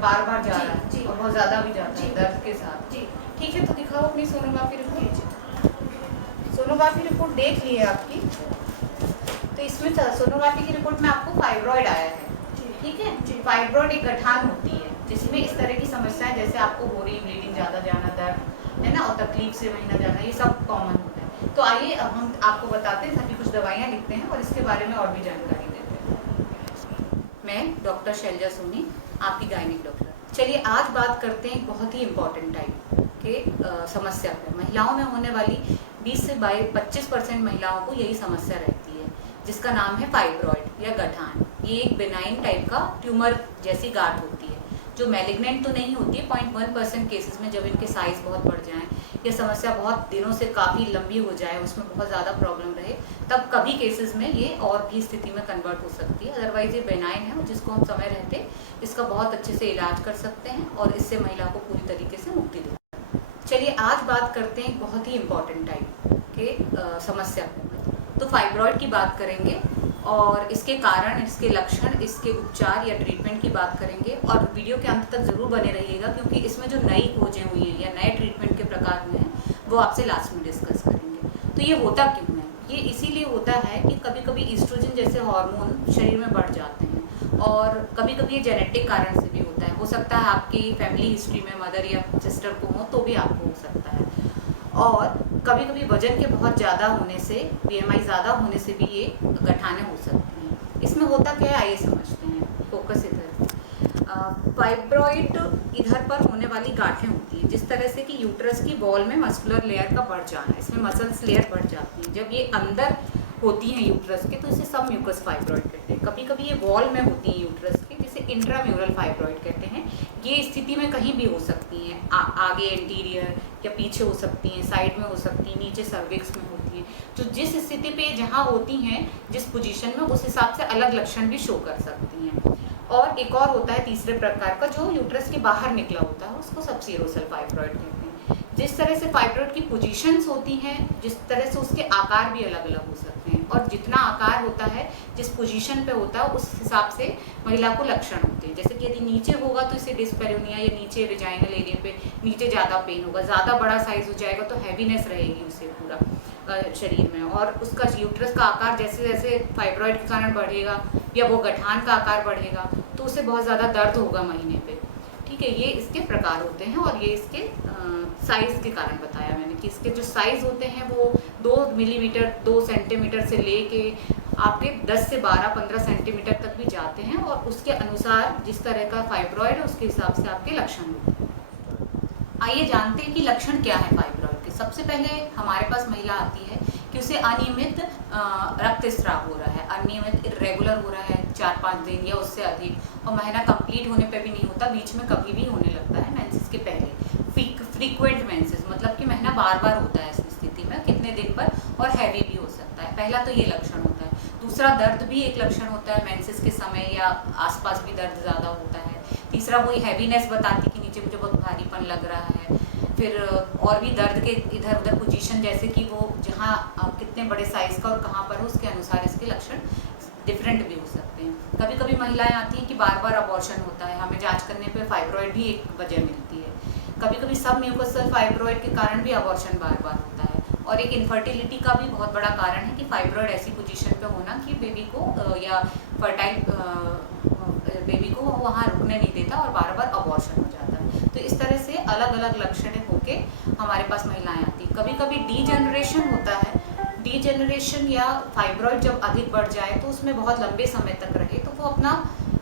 बार बार जा रहा है जी और बहुत ज़्यादा भी जाता है दर्द के साथ। जी ठीक है, तो दिखाओ अपनी सोनोग्राफी रिपोर्ट। सोनोग्राफी रिपोर्ट देख ली है आपकी, तो इसमें सोनोग्राफी की रिपोर्ट में आपको फाइब्रॉइड आया है। ठीक है, फाइब्रॉइड एक गठान होती है जिसमें इस तरह की समस्याएं जैसे आपको हो रही ब्लीडिंग, ज़्यादा जाना, दर्द है ना, और तकलीफ से महीना जाना, ये सब कॉमन होता है। तो आइए अब हम आपको बताते हैं, सभी कुछ दवाइयाँ लिखते हैं और इसके बारे में और भी जानकारी देते हैं। मैं डॉक्टर शैलजा सोनी, आपकी गायनिक डॉक्टर। चलिए आज बात करते हैं एक बहुत ही इम्पॉर्टेंट टाइप के समस्या पर। महिलाओं में होने वाली 20 से 25% महिलाओं को यही समस्या रहती है, जिसका नाम है फाइब्रॉइड या गठान। ये एक बेनाइन टाइप का ट्यूमर जैसी गांठ होती है जो मैलिग्नेंट तो नहीं होती है। 0.1% केसेस में जब इनके साइज बहुत बढ़ जाएं या समस्या बहुत दिनों से काफ़ी लंबी हो जाए, उसमें बहुत ज़्यादा प्रॉब्लम रहे, तब कभी केसेस में ये और भी स्थिति में कन्वर्ट हो सकती है। अदरवाइज ये बेनाइन है, जिसको हम समय रहते इसका बहुत अच्छे से इलाज कर सकते हैं और इससे महिला को पूरी तरीके से मुक्ति दे। चलिए आज बात करते हैं एक बहुत ही इम्पॉर्टेंट टाइप के समस्या पर। तो फाइब्रॉइड की बात करेंगे और इसके कारण, इसके लक्षण, इसके उपचार या ट्रीटमेंट की बात करेंगे। और वीडियो के अंत तक ज़रूर बने रहिएगा क्योंकि इसमें जो नई खोजें हुई हैं या नए ट्रीटमेंट के प्रकार में हैं वो आपसे लास्ट में डिस्कस करेंगे। तो ये होता क्यों है? ये इसीलिए होता है कि कभी कभी ईस्ट्रोजन जैसे हार्मोन शरीर में बढ़ जाते हैं और कभी कभी ये जेनेटिक कारण से भी होता है। हो सकता है आपकी फैमिली हिस्ट्री में मदर या सिस्टर को हो तो भी आपको हो सकता है। और कभी कभी वजन के बहुत ज़्यादा होने से, BMI ज़्यादा होने से भी ये गठाने हो सकती हैं। इसमें होता क्या है आइए समझते हैं। फोकस इधर। फाइब्रॉइड इधर पर होने वाली गांठें होती हैं जिस तरह से कि यूट्रस की वॉल में मस्कुलर लेयर का बढ़ जाना, इसमें मसल्स लेयर बढ़ जाती है। जब ये अंदर होती हैं यूट्रस के तो इसे सब म्यूकस फाइब्रॉइड कहते हैं। कभी कभी ये वॉल में होती हैं यूट्रस के, जिसे इंट्राम्यूरल फाइब्रॉइड कहते हैं। ये स्थिति में कहीं भी हो सकती हैं, आगे एंटीरियर या पीछे हो सकती हैं, साइड में हो सकती हैं, नीचे सर्विक्स में होती हैं। तो जिस स्थिति पे जहाँ होती हैं, जिस पोजीशन में, उस हिसाब से अलग लक्षण भी शो कर सकती हैं। और एक और होता है तीसरे प्रकार का जो यूट्रस के बाहर निकला होता है, उसको सबसीरोसल फाइब्रॉइड कहते हैं। जिस तरह से फाइब्रॉइड की पोजीशंस होती हैं, जिस तरह से उसके आकार भी अलग अलग हो सकते हैं और जितना आकार होता है, जिस पोजीशन पे होता है, उस हिसाब से महिला को लक्षण होते हैं। जैसे कि यदि नीचे होगा तो इसे डिस्पेरियोनिया या नीचे विजाइनल एरिया पे नीचे ज़्यादा पेन होगा, ज़्यादा बड़ा साइज हो जाएगा तो हैवीनेस रहेगी उसे पूरा शरीर में। और उसका यूट्रस का आकार जैसे जैसे फाइब्रॉइड के कारण बढ़ेगा या वो गठान का आकार बढ़ेगा तो उसे बहुत ज़्यादा दर्द होगा महीने पे। ठीक है, ये इसके प्रकार होते हैं और ये इसके साइज़ के कारण बताया मैंने कि इसके जो साइज़ होते हैं वो 2 मिलीमीटर 2 सेंटीमीटर से लेके आपके 10 से 12-15 सेंटीमीटर तक भी जाते हैं और उसके अनुसार जिस तरह का फाइब्रॉइड है उसके हिसाब से आपके लक्षण होते हैं। आइए जानते हैं कि लक्षण क्या है फाइब्रॉइड के। सबसे पहले हमारे पास महिला आती है कि उसे अनियमित रक्तस्राव हो रहा है, अनियमित इरेगुलर हो रहा है 4-5 दिन या उससे अधिक, और महीना कंप्लीट होने पे भी नहीं होता, बीच में कभी भी होने लगता है मेंसेस के पहले। फ्रीक्वेंट मेंसेस मतलब कि महीना बार बार होता है इस स्थिति में कितने दिन पर, और हैवी भी हो सकता है। पहला तो ये लक्षण होता है। दूसरा, दर्द भी एक लक्षण होता है, मेंसेस के समय या आसपास भी दर्द ज़्यादा होता है। तीसरा, वही हैवीनेस बताती कि नीचे मुझे बहुत भारीपन लग रहा है। फिर और भी दर्द के इधर उधर पोजीशन, जैसे कि वो जहाँ कितने बड़े साइज़ का और कहाँ पर हो उसके अनुसार इसके लक्षण डिफरेंट भी हो सकते हैं। कभी कभी महिलाएं आती हैं कि बार बार अबॉर्शन होता है, हमें जांच करने पे फाइब्रॉइड भी एक वजह मिलती है। कभी कभी सब म्यूकोसल फाइब्रॉइड के कारण भी अबॉर्शन बार बार होता है। और एक इनफर्टिलिटी का भी बहुत बड़ा कारण है कि फाइब्रॉइड ऐसी पोजीशन पे होना कि बेबी को या फर्टाइल बेबी को वहाँ रुकने नहीं देता और बार बार अबॉर्शन हो जाता है। तो इस तरह से अलग अलग लक्षण होके हमारे पास महिलाएं आती हैं। कभी कभी डीजेनरेशन होता है। डीजेनरेशन या फाइब्रॉइड जब अधिक बढ़ जाए तो उसमें बहुत लंबे समय तक रहे तो वो अपना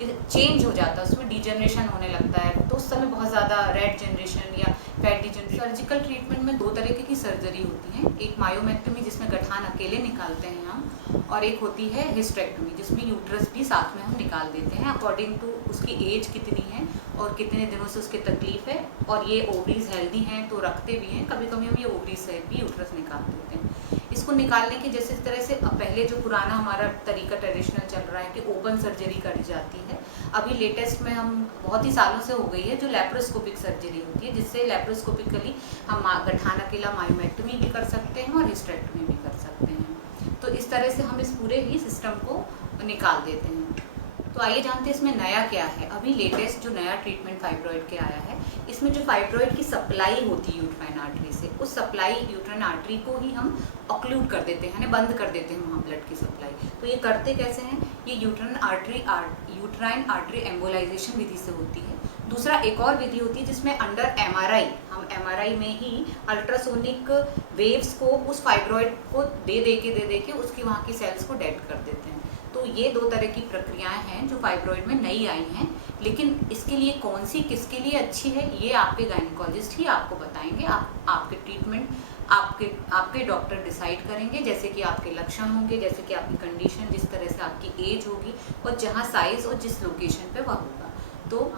चेंज हो जाता है, उसमें डीजेनरेशन होने लगता है। तो उस समय बहुत ज़्यादा रेड जनरेशन या फैट डीजेनरेशन। सर्जिकल ट्रीटमेंट में 2 तरीके की सर्जरी होती है, एक मायोमेक्टमी जिसमें गठान अकेले निकालते हैं हम, और एक होती है हिस्टेक्टमी जिसमें यूट्रस भी साथ में हम निकाल देते हैं अकॉर्डिंग टू उसकी एज कितनी है और कितने दिनों से उसकी तकलीफ है। और ये ओवरीज हेल्दी हैं तो रखते भी हैं, कभी कभी हम ये ओवरीज से भी यूट्रस निकाल देते हैं। इसको निकालने की जैसे तरह से पहले जो पुराना हमारा तरीका ट्रेडिशनल चल रहा है कि ओपन सर्जरी करी जाती है, अभी लेटेस्ट में हम बहुत ही सालों से हो गई है जो लैप्रोस्कोपिक सर्जरी होती है, जिससे लैप्रोस्कोपिकली हम गठान अकेला मायोमेक्टमी भी कर सकते हैं और हिस्टेक्टमी भी कर सकते हैं। तो इस तरह से हम इस पूरे ही सिस्टम को निकाल देते हैं। तो आइए जानते हैं इसमें नया क्या है। अभी लेटेस्ट जो नया ट्रीटमेंट फाइब्रॉइड के आया है, इसमें जो फाइब्रॉइड की सप्लाई होती है यूट्राइन आर्टरी से, उस सप्लाई यूट्राइन आर्टरी को ही हम ऑक्लूड कर देते हैं, बंद कर देते हैं वहाँ ब्लड की सप्लाई। तो ये करते कैसे हैं, ये यूट्राइन आर्टरी एम्बोलाइजेशन विधि से होती है। दूसरा एक और विधि होती है जिसमें अंडर एमआरआई, हम एमआरआई में ही अल्ट्रासोनिक वेव्स को उस फाइब्रॉइड को दे दे के उसकी वहाँ की सेल्स को डेड कर देते हैं। तो ये दो तरह की प्रक्रियाएं हैं जो फाइब्रॉइड में नई आई हैं, लेकिन इसके लिए कौन सी किसके लिए अच्छी है ये आपके गायनिकोलॉजिस्ट ही आपको बताएंगे। आपके ट्रीटमेंट आपके डॉक्टर डिसाइड करेंगे, जैसे कि आपके लक्षण होंगे, जैसे कि आपकी कंडीशन, जिस तरह से आपकी एज होगी और जहाँ साइज और जिस लोकेशन पे वह होगा। तो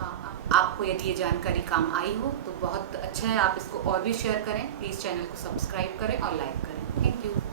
आपको यदि ये जानकारी काम आई हो तो बहुत अच्छा है, आप इसको और भी शेयर करें। प्लीज़ चैनल को सब्सक्राइब करें और लाइक करें। Thank you.